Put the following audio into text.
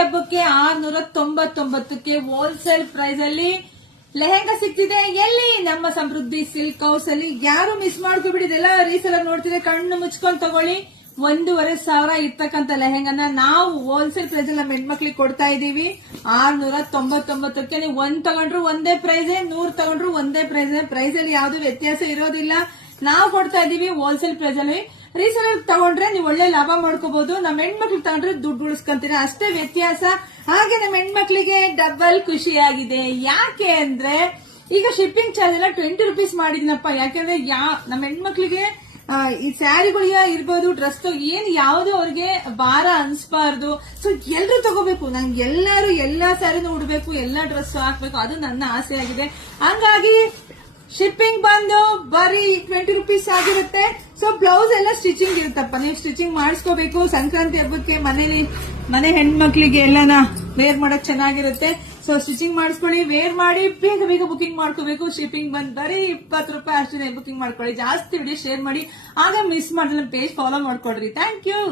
ಹಬ್ಬಕ್ಕೆ 699ಕ್ಕೆ wholesale price ಅಲ್ಲಿ ಲೆಹೆಂಗಾ ಸಿಗ್ತಿದೆ. ಎಲ್ಲಿ? ನಮ್ಮ ಸಮೃದ್ಧಿ ಸಿಲ್ಕ್ ಹೌಸ್ ಅಲ್ಲಿ. ಯಾರು ಮಿಸ್ ಮಾಡ್ಕೊಬಿಟ್ಟಿದೆಲ್ಲ ರೀಸೆಲರ್ ನೋಡ್ತಿದ್ರೆ ಕಣ್ಣು ಮುಚ್ಕೊಂಡ್ ತಗೊಳ್ಳಿ. 1,500 ಇರ್ತಕ್ಕಂಥ ಲೆಹೆಂಗಾನ ನಾವು ಹೋಲ್ಸೇಲ್ ಪ್ರೈಸ್ ಅಲ್ಲಿ ನಮ್ಮ ಹೆಣ್ಮಕ್ಳಿಗೆ ಕೊಡ್ತಾ ಇದೀವಿ 699ಕ್ಕೆ. ನೀವು 1 ತಗೊಂಡ್ರು ಒಂದೇ ಪ್ರೈಸ್, 100 ತಗೊಂಡ್ರು ಒಂದೇ ಪ್ರೈಸ್. ಪ್ರೈಸ್ ಅಲ್ಲಿ ಯಾವ್ದು ವ್ಯತ್ಯಾಸ ಇರೋದಿಲ್ಲ. ನಾವು ಕೊಡ್ತಾ ಇದೀವಿ ಹೋಲ್ಸೇಲ್ ಪ್ರೈಸ್ ಅಲ್ಲಿ. ರೀಸೆಲರ್ ತಗೊಂಡ್ರೆ ನೀವು ಒಳ್ಳೆ ಲಾಭ ಮಾಡ್ಕೋಬಹುದು. ನಮ್ಮ ಹೆಣ್ಮಕ್ಳಿಗೆ ತಗೊಂಡ್ರೆ ದುಡ್ಡು ಉಳಿಸ್ಕೊಂತೀರಾ, ಅಷ್ಟೇ ವ್ಯತ್ಯಾಸ. ಹಾಗೆ ನಮ್ಮ ಹೆಣ್ಮಕ್ಳಿಗೆ ಡಬಲ್ ಖುಷಿಯಾಗಿದೆ. ಯಾಕೆ ಅಂದ್ರೆ ಈಗ ಶಿಪ್ಪಿಂಗ್ ಚಾರ್ಜ್ ಎಲ್ಲ 20 ರೂಪೀಸ್ ಮಾಡಿದ್ನಪ್ಪ. ಯಾಕಂದ್ರೆ ನಮ್ಮ ಹೆಣ್ಮಕ್ಳಿಗೆ ಈ ಸ್ಯಾರಿಗಳಿಗೆ ಇರ್ಬೋದು, ಡ್ರೆಸ್ ಏನ್ ಯಾವ್ದು ಅವ್ರಿಗೆ ಭಾರ ಅನ್ಸ್ಬಾರ್ದು. ಸೊ ಎಲ್ರು ತಗೋಬೇಕು. ನಂಗೆ ಎಲ್ಲಾ ಸ್ಯಾರಿನೂ ಉಡ್ಬೇಕು, ಎಲ್ಲಾ ಡ್ರೆಸ್ ಹಾಕ್ಬೇಕು, ಅದು ನನ್ನ ಆಸೆ ಆಗಿದೆ. ಹಂಗಾಗಿ ಶಿಪ್ಪಿಂಗ್ ಬಂದು ಬರೀ 20 ರೂಪೀಸ್ ಆಗಿರುತ್ತೆ. ಸೊ ಬ್ಲೌಸ್ ಎಲ್ಲ ಸ್ಟಿಚಿಂಗ್ ಇರುತ್ತಪ್ಪ, ನೀವು ಸ್ಟಿಚಿಂಗ್ ಮಾಡಿಸ್ಕೋಬೇಕು. ಸಂಕ್ರಾಂತಿ ಹಬ್ಬಕ್ಕೆ ಮನೆ ಹೆಣ್ಮಕ್ಳಿಗೆ ಎಲ್ಲಾನ ವೇರ್ ಮಾಡಕ್ ಚೆನ್ನಾಗಿರುತ್ತೆ. ಸೊ ಸ್ಟಿಚಿಂಗ್ ಮಾಡಿಸ್ಕೊಳ್ಳಿ, ವೇರ್ ಮಾಡಿ, ಬೇಗ ಬೇಗ ಬುಕಿಂಗ್ ಮಾಡ್ಕೋಬೇಕು. ಶಿಪ್ಪಿಂಗ್ ಬಂದ್ ಬರೀ 20 ರೂಪಾಯಿ ಅಷ್ಟೇ ಬುಕಿಂಗ್ ಮಾಡ್ಕೊಳ್ಳಿ. ಜಾಸ್ತಿ ವಿಡಿಯೋ ಶೇರ್ ಮಾಡಿ, ಆಗ ಮಿಸ್ ಮಾಡಿದ್ರೆ ಪೇಜ್ ಫಾಲೋ ಮಾಡ್ಕೊಡ್ರಿ. Thank you.